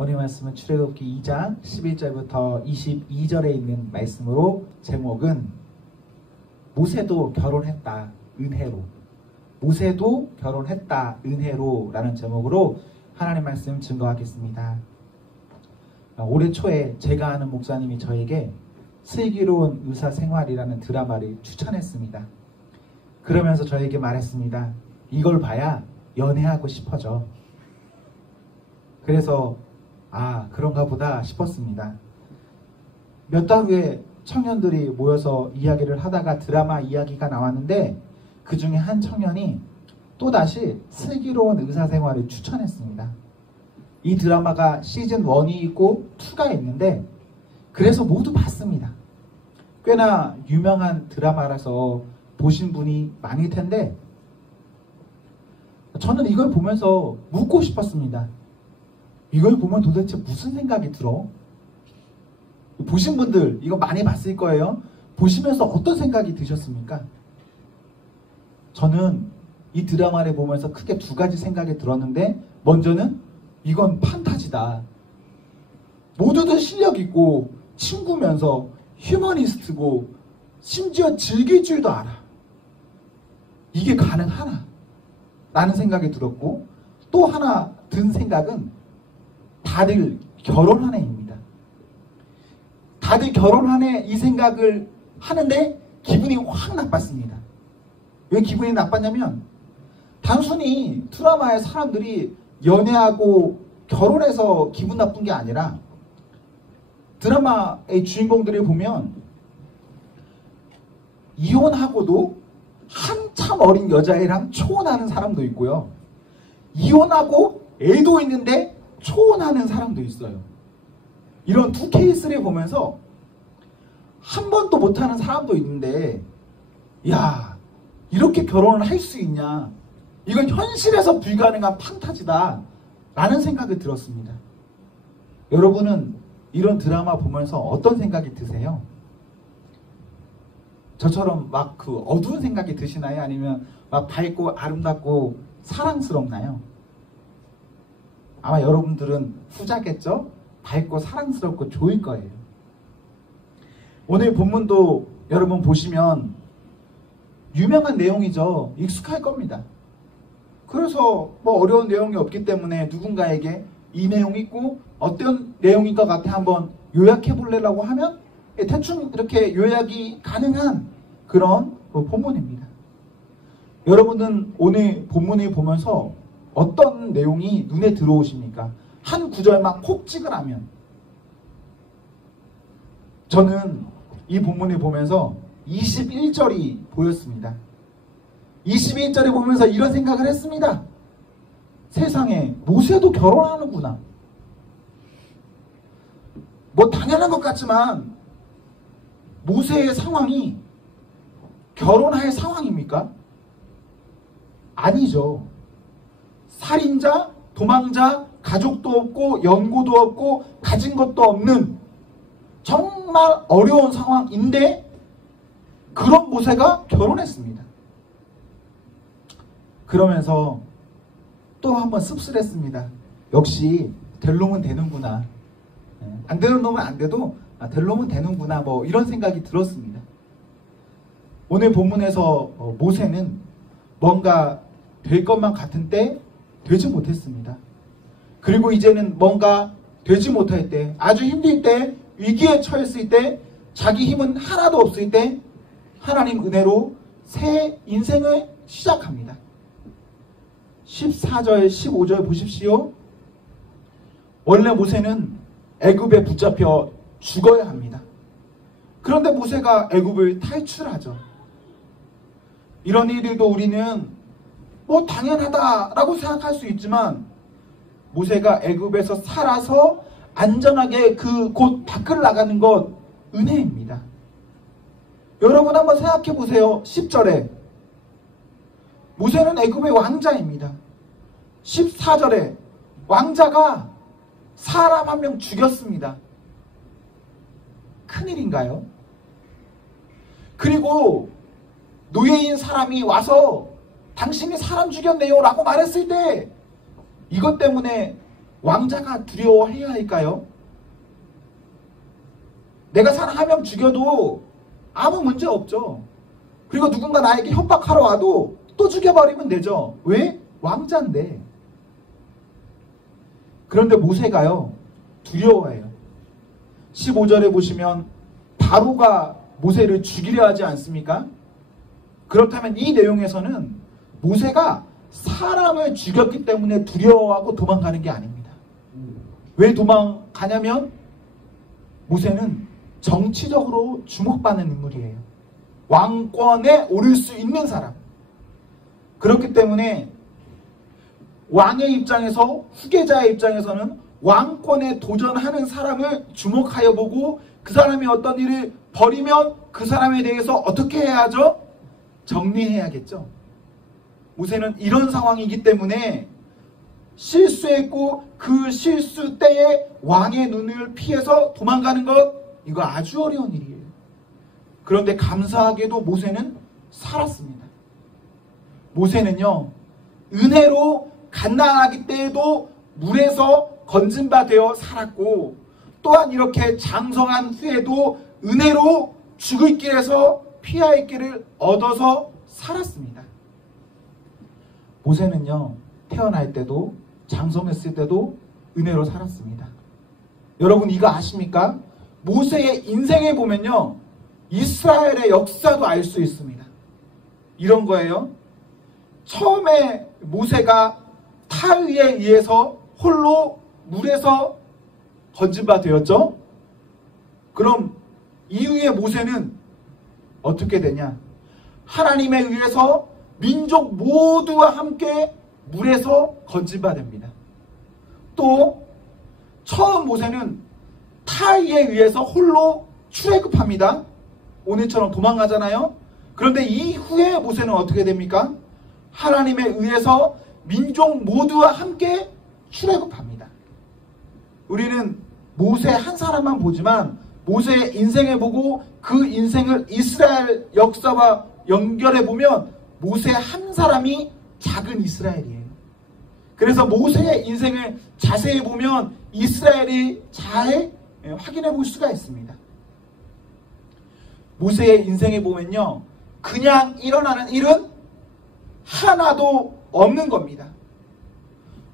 오늘 말씀은 출애굽기 2장 11절부터 22절에 있는 말씀으로 제목은 모세도 결혼했다 은혜로, 모세도 결혼했다 은혜로 라는 제목으로 하나님 말씀 증거하겠습니다. 올해 초에 제가 아는 목사님이 저에게 슬기로운 의사생활이라는 드라마를 추천했습니다. 그러면서 저에게 말했습니다. 이걸 봐야 연애하고 싶어져. 그래서 그런가 보다 싶었습니다. 몇 달 후에 청년들이 모여서 이야기를 하다가 드라마 이야기가 나왔는데 그 중에 한 청년이 또다시 슬기로운 의사생활을 추천했습니다. 이 드라마가 시즌 1이 있고 2가 있는데 그래서 모두 봤습니다. 꽤나 유명한 드라마라서 보신 분이 많을 텐데 저는 이걸 보면서 묻고 싶었습니다. 이걸 보면 도대체 무슨 생각이 들어? 보신 분들 이거 많이 봤을 거예요. 보시면서 어떤 생각이 드셨습니까? 저는 이 드라마를 보면서 크게 두 가지 생각이 들었는데, 먼저는 이건 판타지다. 모두들 실력 있고 친구면서 휴머니스트고 심지어 즐길 줄도 알아. 이게 가능하나? 라는 생각이 들었고, 또 하나 든 생각은 다들 결혼한 애입니다. 다들 결혼한 애 이 생각을 하는데 기분이 확 나빴습니다. 왜 기분이 나빴냐면 단순히 드라마의 사람들이 연애하고 결혼해서 기분 나쁜 게 아니라 드라마의 주인공들을 보면 이혼하고도 한참 어린 여자애랑 초혼하는 사람도 있고요. 이혼하고 애도 있는데 초혼하는 사람도 있어요. 이런 두 케이스를 보면서 한 번도 못하는 사람도 있는데, 야, 이렇게 결혼을 할 수 있냐? 이건 현실에서 불가능한 판타지다 라는 생각이 들었습니다. 여러분은 이런 드라마 보면서 어떤 생각이 드세요? 저처럼 막 그 어두운 생각이 드시나요? 아니면 막 밝고 아름답고 사랑스럽나요? 아마 여러분들은 후자겠죠? 밝고 사랑스럽고 좋을 거예요. 오늘 본문도 여러분 보시면 유명한 내용이죠. 익숙할 겁니다. 그래서 뭐 어려운 내용이 없기 때문에 누군가에게 이 내용 있고 어떤 내용인 것 같아 한번 요약해 볼래라고 하면 대충 이렇게 요약이 가능한 그런 본문입니다. 여러분은 오늘 본문을 보면서 어떤 내용이 눈에 들어오십니까? 한 구절만 콕 찍으라면. 저는 이 본문을 보면서 21절이 보였습니다. 21절을 보면서 이런 생각을 했습니다. 세상에 모세도 결혼하는구나. 뭐 당연한 것 같지만 모세의 상황이 결혼할 상황입니까? 아니죠. 살인자, 도망자, 가족도 없고 연고도 없고 가진 것도 없는 정말 어려운 상황인데 그런 모세가 결혼했습니다. 그러면서 또 한번 씁쓸했습니다. 역시 될 놈은 되는구나. 안 되는 놈은 안 돼도 될 놈은 되는구나. 뭐 이런 생각이 들었습니다. 오늘 본문에서 모세는 뭔가 될 것만 같은 때 되지 못했습니다. 그리고 이제는 뭔가 되지 못할 때, 아주 힘들 때, 위기에 처했을 때, 자기 힘은 하나도 없을 때 하나님 은혜로 새 인생을 시작합니다. 14절, 15절 보십시오. 원래 모세는 애굽에 붙잡혀 죽어야 합니다. 그런데 모세가 애굽을 탈출하죠. 이런 일들도 우리는 뭐 당연하다라고 생각할 수 있지만 모세가 애굽에서 살아서 안전하게 그 곳 밖을 나가는 것 은혜입니다. 여러분 한번 생각해 보세요. 10절에 모세는 애굽의 왕자입니다. 14절에 왕자가 사람 한 명 죽였습니다. 큰일인가요? 그리고 노예인 사람이 와서 당신이 사람 죽였네요 라고 말했을 때 이것 때문에 왕자가 두려워해야 할까요? 내가 사람 한 명 죽여도 아무 문제 없죠. 그리고 누군가 나에게 협박하러 와도 또 죽여버리면 되죠. 왜? 왕자인데. 그런데 모세가요, 두려워해요. 15절에 보시면 바로가 모세를 죽이려 하지 않습니까? 그렇다면 이 내용에서는 모세가 사람을 죽였기 때문에 두려워하고 도망가는 게 아닙니다. 왜 도망가냐면 모세는 정치적으로 주목받는 인물이에요. 왕권에 오를 수 있는 사람. 그렇기 때문에 왕의 입장에서, 후계자의 입장에서는 왕권에 도전하는 사람을 주목하여 보고 그 사람이 어떤 일을 벌이면 그 사람에 대해서 어떻게 해야 하죠? 정리해야겠죠. 모세는 이런 상황이기 때문에 실수했고 그 실수 때에 왕의 눈을 피해서 도망가는 것, 이거 아주 어려운 일이에요. 그런데 감사하게도 모세는 살았습니다. 모세는요, 은혜로 갓난아기 때에도 물에서 건진 바 되어 살았고, 또한 이렇게 장성한 후에도 은혜로 죽을 길에서 피할 길을 얻어서 살았습니다. 모세는요, 태어날 때도 장성했을 때도 은혜로 살았습니다. 여러분 이거 아십니까? 모세의 인생에 보면요, 이스라엘의 역사도 알 수 있습니다. 이런 거예요. 처음에 모세가 타의에 의해서 홀로 물에서 건진 바 되었죠. 그럼 이후에 모세는 어떻게 되냐? 하나님에 의해서 민족 모두와 함께 물에서 건진 바 됩니다. 또 처음 모세는 타의에 의해서 홀로 출애굽합니다. 오늘처럼 도망가잖아요. 그런데 이후에 모세는 어떻게 됩니까? 하나님에 의해서 민족 모두와 함께 출애굽합니다. 우리는 모세 한 사람만 보지만 모세의 인생을 보고 그 인생을 이스라엘 역사와 연결해 보면 모세 한 사람이 작은 이스라엘이에요. 그래서 모세의 인생을 자세히 보면 이스라엘이 잘 확인해 볼 수가 있습니다. 모세의 인생에 보면요, 그냥 일어나는 일은 하나도 없는 겁니다.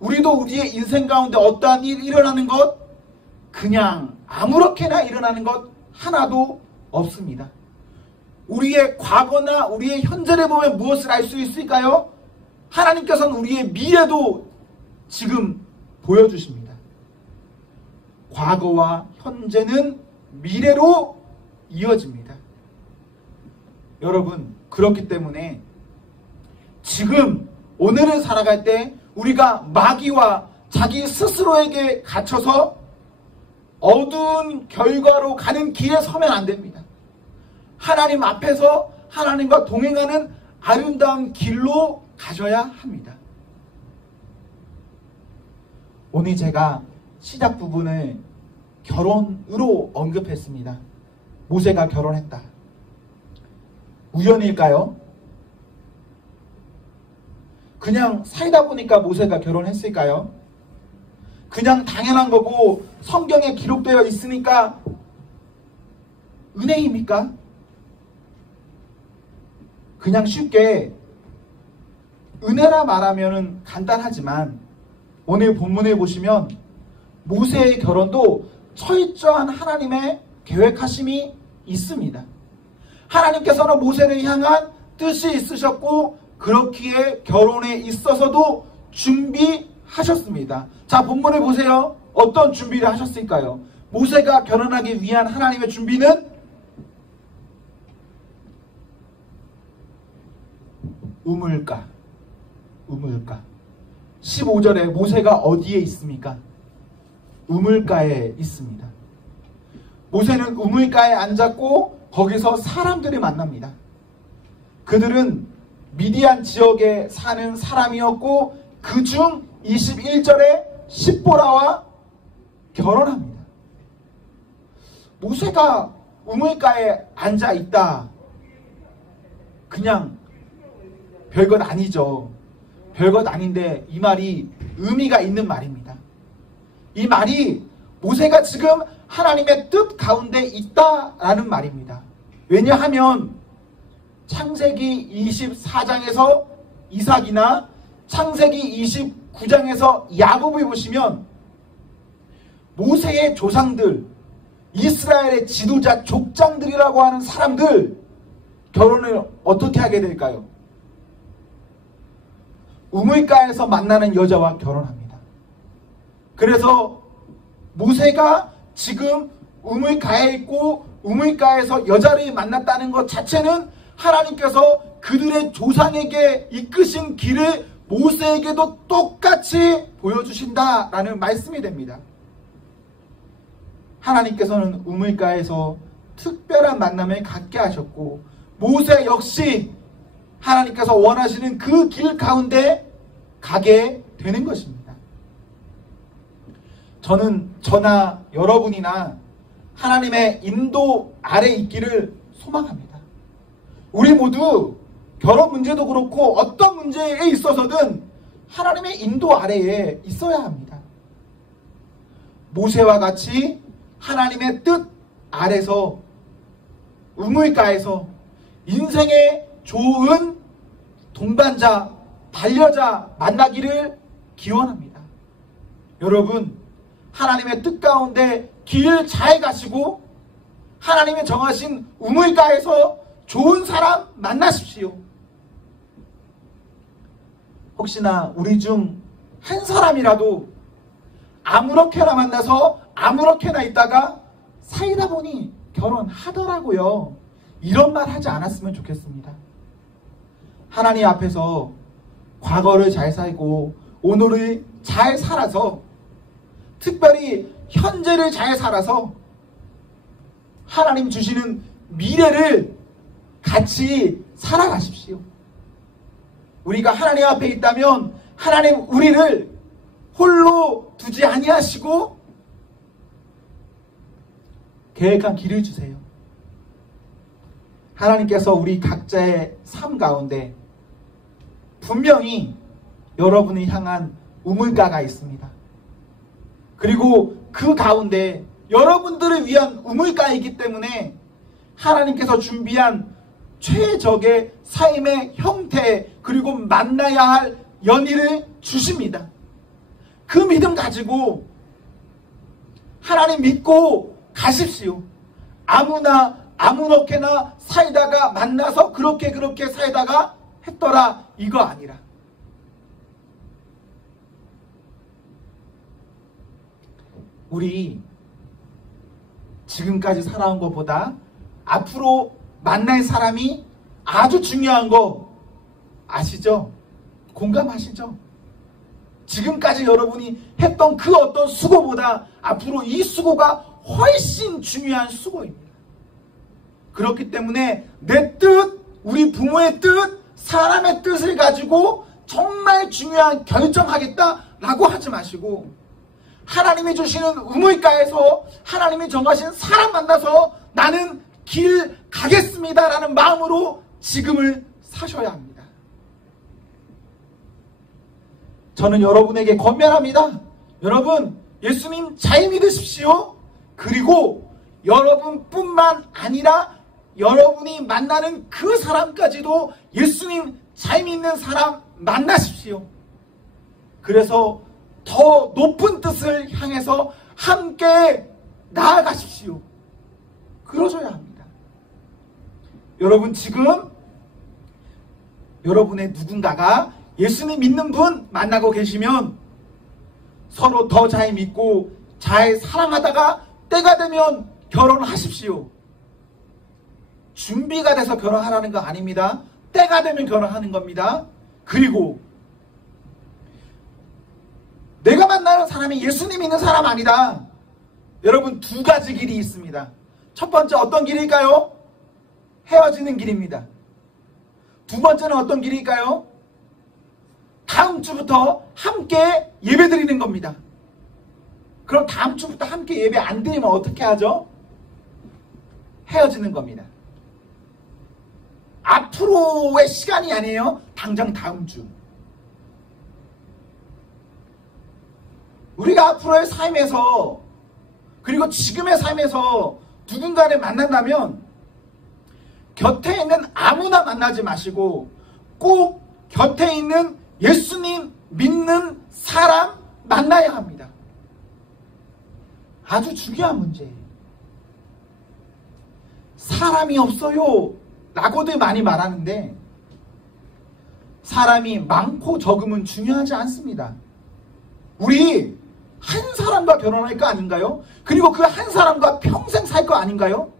우리도 우리의 인생 가운데 어떠한 일이 일어나는 것, 그냥 아무렇게나 일어나는 것 하나도 없습니다. 우리의 과거나 우리의 현재를 보면 무엇을 알 수 있을까요? 하나님께서는 우리의 미래도 지금 보여주십니다. 과거와 현재는 미래로 이어집니다. 여러분, 그렇기 때문에 지금 오늘을 살아갈 때 우리가 마귀와 자기 스스로에게 갇혀서 어두운 결과로 가는 길에 서면 안 됩니다. 하나님 앞에서 하나님과 동행하는 아름다운 길로 가져야 합니다. 오늘 제가 시작 부분을 결혼으로 언급했습니다. 모세가 결혼했다. 우연일까요? 그냥 살다 보니까 모세가 결혼했을까요? 그냥 당연한 거고 성경에 기록되어 있으니까 은혜입니까? 그냥 쉽게 은혜라 말하면 간단하지만 오늘 본문을 보시면 모세의 결혼도 철저한 하나님의 계획하심이 있습니다. 하나님께서는 모세를 향한 뜻이 있으셨고 그렇기에 결혼에 있어서도 준비하셨습니다. 자, 본문을 보세요. 어떤 준비를 하셨을까요? 모세가 결혼하기 위한 하나님의 준비는 우물가. 15절에 모세가 어디에 있습니까? 우물가에 있습니다. 모세는 우물가에 앉았고 거기서 사람들을 만납니다. 그들은 미디안 지역에 사는 사람이었고 그중 21절에 십보라와 결혼합니다. 모세가 우물가에 앉아 있다. 그냥 별것 아니죠. 별것 아닌데 이 말이 의미가 있는 말입니다. 이 말이 모세가 지금 하나님의 뜻 가운데 있다라는 말입니다. 왜냐하면 창세기 24장에서 이삭이나 창세기 29장에서 야곱을 보시면 모세의 조상들, 이스라엘의 지도자 족장들이라고 하는 사람들 결혼을 어떻게 하게 될까요? 우물가에서 만나는 여자와 결혼합니다. 그래서 모세가 지금 우물가에 있고 우물가에서 여자를 만났다는 것 자체는 하나님께서 그들의 조상에게 이끄신 길을 모세에게도 똑같이 보여주신다라는 말씀이 됩니다. 하나님께서는 우물가에서 특별한 만남을 갖게 하셨고 모세 역시 하나님께서 원하시는 그 길 가운데 가게 되는 것입니다. 저는 저나 여러분이나 하나님의 인도 아래 있기를 소망합니다. 우리 모두 결혼 문제도 그렇고 어떤 문제에 있어서든 하나님의 인도 아래에 있어야 합니다. 모세와 같이 하나님의 뜻 아래서 우물가에서 인생의 좋은 동반자, 반려자 만나기를 기원합니다. 여러분, 하나님의 뜻 가운데 길 잘 가시고 하나님의 정하신 우물가에서 좋은 사람 만나십시오. 혹시나 우리 중 한 사람이라도 아무렇게나 만나서 아무렇게나 있다가 사이다 보니 결혼하더라고요. 이런 말 하지 않았으면 좋겠습니다. 하나님 앞에서 과거를 잘 살고 오늘을 잘 살아서 특별히 현재를 잘 살아서 하나님 주시는 미래를 같이 살아가십시오. 우리가 하나님 앞에 있다면 하나님 우리를 홀로 두지 아니하시고 계획한 길을 주세요. 하나님께서 우리 각자의 삶 가운데 분명히 여러분을 향한 우물가가 있습니다. 그리고 그 가운데 여러분들을 위한 우물가이기 때문에 하나님께서 준비한 최적의 삶의 형태 그리고 만나야 할 연인을 주십니다. 그 믿음 가지고 하나님 믿고 가십시오. 아무나 아무렇게나 살다가 만나서 그렇게 살다가 했더라 이거 아니라 우리 지금까지 살아온 것보다 앞으로 만날 사람이 아주 중요한 거 아시죠? 공감하시죠? 지금까지 여러분이 했던 그 어떤 수고보다 앞으로 이 수고가 훨씬 중요한 수고입니다. 그렇기 때문에 내 뜻, 우리 부모의 뜻, 사람의 뜻을 가지고 정말 중요한 결정하겠다라고 하지 마시고 하나님이 주시는 우물가에서 하나님이 정하신 사람 만나서 나는 길 가겠습니다라는 마음으로 지금을 사셔야 합니다. 저는 여러분에게 권면합니다. 여러분, 예수님 잘 믿으십시오. 그리고 여러분뿐만 아니라 여러분이 만나는 그 사람까지도 예수님 잘 믿는 사람 만나십시오. 그래서 더 높은 뜻을 향해서 함께 나아가십시오. 그러셔야 합니다. 여러분 지금 여러분의 누군가가 예수님 믿는 분 만나고 계시면 서로 더 잘 믿고 잘 사랑하다가 때가 되면 결혼하십시오. 준비가 돼서 결혼하라는 거 아닙니다. 때가 되면 결혼하는 겁니다. 그리고 내가 만나는 사람이 예수님 믿는 사람 아니다. 여러분 두 가지 길이 있습니다. 첫 번째 어떤 길일까요? 헤어지는 길입니다. 두 번째는 어떤 길일까요? 다음 주부터 함께 예배 드리는 겁니다. 그럼 다음 주부터 함께 예배 안 드리면 어떻게 하죠? 헤어지는 겁니다. 앞으로의 시간이 아니에요. 당장 다음 주. 우리가 앞으로의 삶에서 그리고 지금의 삶에서 누군가를 만난다면 곁에 있는 아무나 만나지 마시고 꼭 곁에 있는 예수님 믿는 사람 만나야 합니다. 아주 중요한 문제예요. 사람이 없어요 라고들 많이 말하는데 사람이 많고 적음은 중요하지 않습니다. 우리 한 사람과 결혼할 거 아닌가요? 그리고 그 한 사람과 평생 살 거 아닌가요?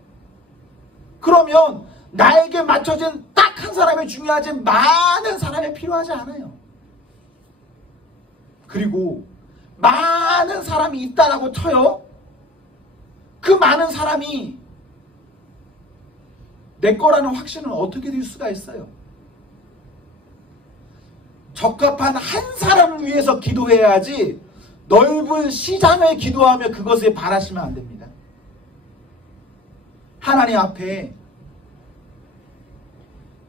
그러면 나에게 맞춰진 딱 한 사람이 중요하지 많은 사람이 필요하지 않아요. 그리고 많은 사람이 있다라고 쳐요. 그 많은 사람이 내 거라는 확신은 어떻게 될 수가 있어요? 적합한 한 사람을 위해서 기도해야지 넓은 시장을 기도하며 그것을 바라시면 안 됩니다. 하나님 앞에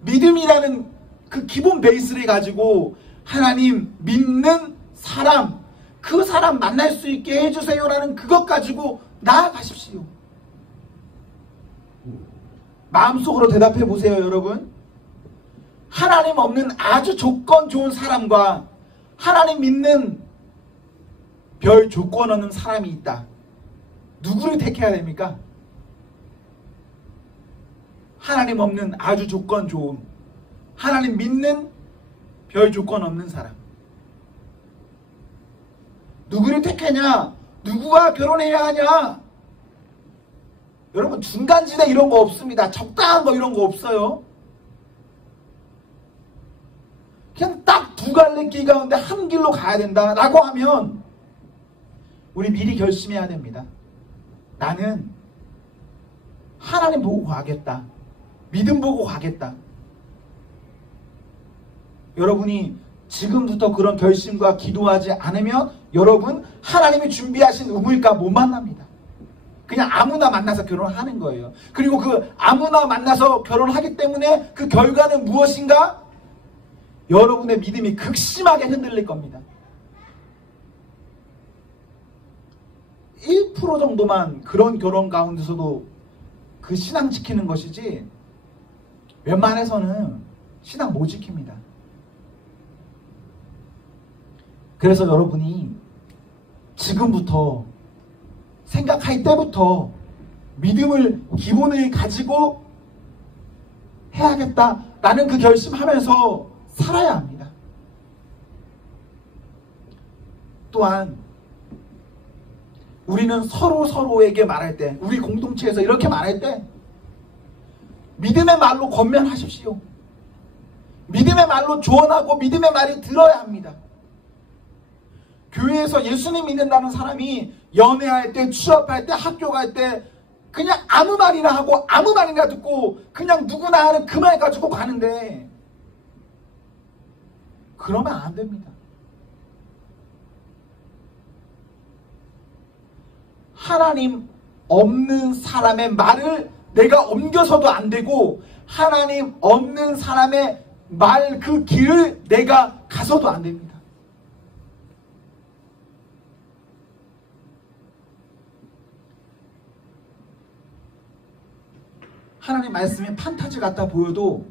믿음이라는 그 기본 베이스를 가지고 하나님 믿는 사람, 그 사람 만날 수 있게 해주세요라는 그것 가지고 나아가십시오. 마음속으로 대답해 보세요, 여러분. 하나님 없는 아주 조건 좋은 사람과 하나님 믿는 별 조건 없는 사람이 있다. 누구를 택해야 됩니까? 하나님 없는 아주 조건 좋은, 하나님 믿는 별 조건 없는 사람. 누구를 택하냐? 누구와 결혼해야 하냐? 여러분, 중간지대 이런 거 없습니다. 적당한 거 이런 거 없어요. 그냥 딱 두 갈래 길 가운데 한 길로 가야 된다라고 하면 우리 미리 결심해야 됩니다. 나는 하나님 보고 가겠다. 믿음 보고 가겠다. 여러분이 지금부터 그런 결심과 기도하지 않으면 여러분 하나님이 준비하신 우물가 못 만납니다. 그냥 아무나 만나서 결혼하는 거예요. 그리고 그 아무나 만나서 결혼하기 때문에 그 결과는 무엇인가? 여러분의 믿음이 극심하게 흔들릴 겁니다. 1% 정도만 그런 결혼 가운데서도 그 신앙 지키는 것이지 웬만해서는 신앙 못 지킵니다. 그래서 여러분이 지금부터 생각할 때부터 믿음을 기본을 가지고 해야겠다라는 그 결심하면서 살아야 합니다. 또한 우리는 서로에게 말할 때, 우리 공동체에서 이렇게 말할 때 믿음의 말로 권면하십시오. 믿음의 말로 조언하고 믿음의 말을 들어야 합니다. 교회에서 예수님 믿는다는 사람이 연애할 때, 취업할 때, 학교 갈 때 그냥 아무 말이나 하고 아무 말이나 듣고 그냥 누구나 하는 그 말 가지고 가는데 그러면 안 됩니다. 하나님 없는 사람의 말을 내가 옮겨서도 안 되고 하나님 없는 사람의 말 그 길을 내가 가서도 안 됩니다. 하나님 말씀이 판타지 같아 보여도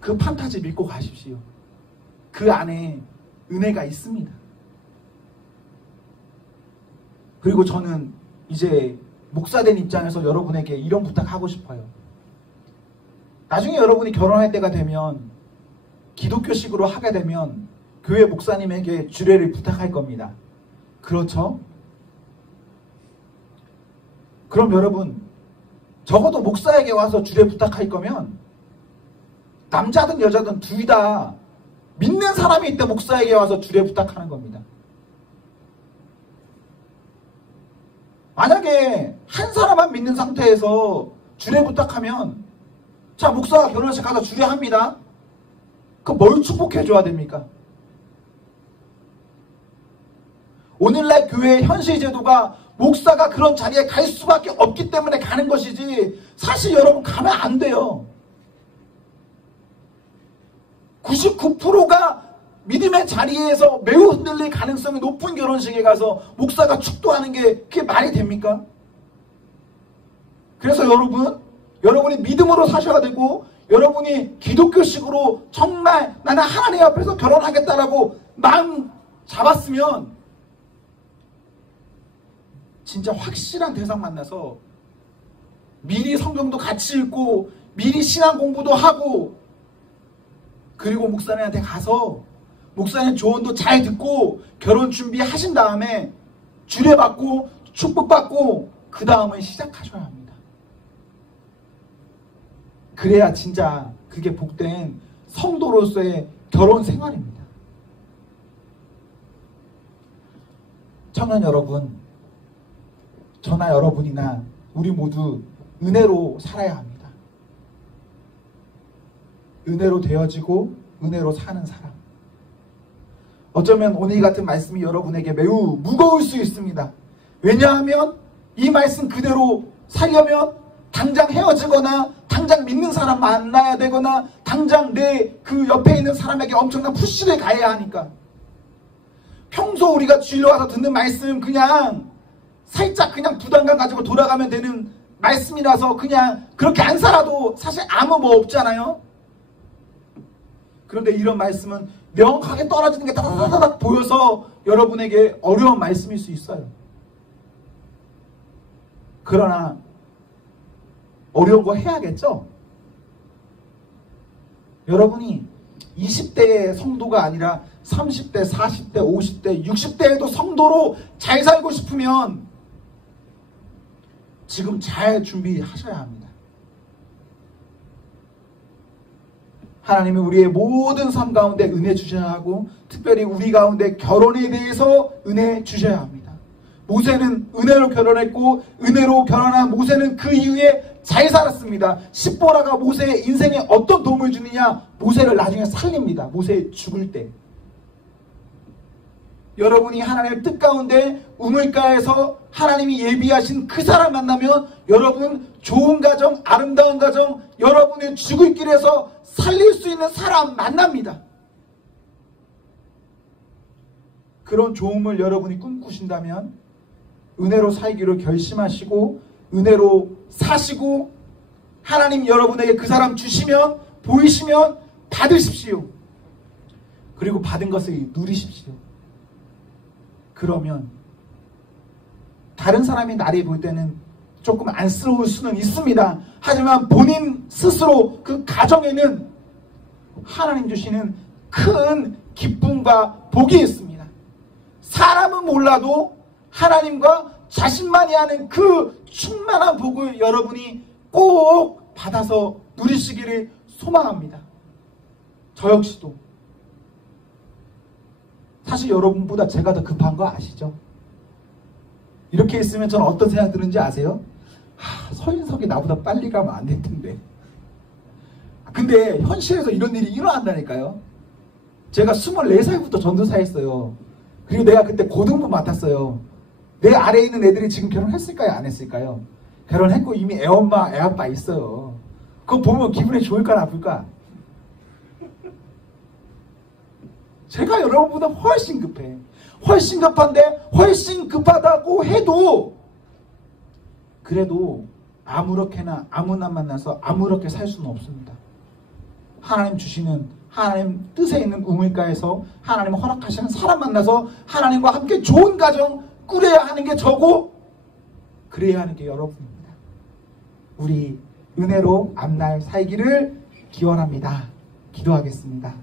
그 판타지 믿고 가십시오. 그 안에 은혜가 있습니다. 그리고 저는 이제 목사된 입장에서 여러분에게 이런 부탁하고 싶어요. 나중에 여러분이 결혼할 때가 되면 기독교식으로 하게 되면 교회 목사님에게 주례를 부탁할 겁니다. 그렇죠? 그럼 여러분 적어도 목사에게 와서 주례 부탁할 거면 남자든 여자든 둘 다 믿는 사람이 있다 목사에게 와서 주례 부탁하는 겁니다. 만약에 한 사람만 믿는 상태에서 주례 부탁하면 자 목사가 결혼식 가서 주례합니다. 그럼 뭘 축복해 줘야 됩니까? 오늘날 교회의 현실 제도가 목사가 그런 자리에 갈 수밖에 없기 때문에 가는 것이지 사실 여러분 가면 안 돼요. 99%가 믿음의 자리에서 매우 흔들릴 가능성이 높은 결혼식에 가서 목사가 축도하는 게 그게 말이 됩니까? 그래서 여러분이 믿음으로 사셔야 되고, 여러분이 기독교식으로 정말 나는 하나님 앞에서 결혼하겠다라고 마음 잡았으면 진짜 확실한 대상 만나서 미리 성경도 같이 읽고 미리 신앙 공부도 하고, 그리고 목사님한테 가서 목사님 조언도 잘 듣고 결혼 준비하신 다음에 주례받고 축복받고 그 다음에 시작하셔야 합니다. 그래야 진짜 그게 복된 성도로서의 결혼 생활입니다. 청년 여러분, 저나 여러분이나 우리 모두 은혜로 살아야 합니다. 은혜로 되어지고 은혜로 사는 사람. 어쩌면 오늘 같은 말씀이 여러분에게 매우 무거울 수 있습니다. 왜냐하면 이 말씀 그대로 살려면 당장 헤어지거나 당장 믿는 사람 만나야 되거나 당장 내 그 옆에 있는 사람에게 엄청난 푸시를 가해야 하니까. 평소 우리가 주일로 와서 듣는 말씀 그냥 살짝 그냥 부담감 가지고 돌아가면 되는 말씀이라서 그냥 그렇게 안 살아도 사실 아무 뭐 없잖아요. 그런데 이런 말씀은 명확하게 떨어지는 게 따다다닥 보여서 여러분에게 어려운 말씀일 수 있어요. 그러나 어려운 거 해야겠죠? 여러분이 20대의 성도가 아니라 30대, 40대, 50대, 60대에도 성도로 잘 살고 싶으면 지금 잘 준비하셔야 합니다. 하나님은 우리의 모든 삶 가운데 은혜 주셔야 하고, 특별히 우리 가운데 결혼에 대해서 은혜 주셔야 합니다. 모세는 은혜로 결혼했고, 은혜로 결혼한 모세는 그 이후에 잘 살았습니다. 십보라가 모세의 인생에 어떤 도움을 주느냐? 모세를 나중에 살립니다. 모세 죽을 때. 여러분이 하나님의 뜻 가운데 우물가에서 하나님이 예비하신 그 사람 만나면 여러분 좋은 가정, 아름다운 가정, 여러분의 죽을 길에서 살릴 수 있는 사람 만납니다. 그런 좋음을 여러분이 꿈꾸신다면 은혜로 살기로 결심하시고 은혜로 사시고, 하나님 여러분에게 그 사람 주시면, 보이시면 받으십시오. 그리고 받은 것을 누리십시오. 그러면 다른 사람이 나를 볼 때는 조금 안쓰러울 수는 있습니다. 하지만 본인 스스로 그 가정에는 하나님 주시는 큰 기쁨과 복이 있습니다. 사람은 몰라도 하나님과 자신만이 아는 그 충만한 복을 여러분이 꼭 받아서 누리시기를 소망합니다. 저 역시도 사실 여러분보다 제가 더 급한 거 아시죠? 이렇게 있으면 저는 어떤 생각 드는지 아세요? 서인석이 나보다 빨리 가면 안 될 텐데. 근데 현실에서 이런 일이 일어난다니까요. 제가 24살부터 전도사했어요. 그리고 내가 그때 고등부 맡았어요. 내 아래에 있는 애들이 지금 결혼했을까요? 안 했을까요? 결혼했고 이미 애엄마, 애아빠 있어요. 그거 보면 기분이 좋을까 나쁠까? 제가 여러분보다 훨씬 급해. 훨씬 급한데 훨씬 급하다고 해도 그래도 아무렇게나 아무나 만나서 아무렇게 살 수는 없습니다. 하나님 주시는, 하나님 뜻에 있는 우물가에서 하나님 허락하시는 사람 만나서 하나님과 함께 좋은 가정 꾸려야 하는 게 저고, 그래야 하는 게 여러분입니다. 우리 은혜로 앞날 살기를 기원합니다. 기도하겠습니다.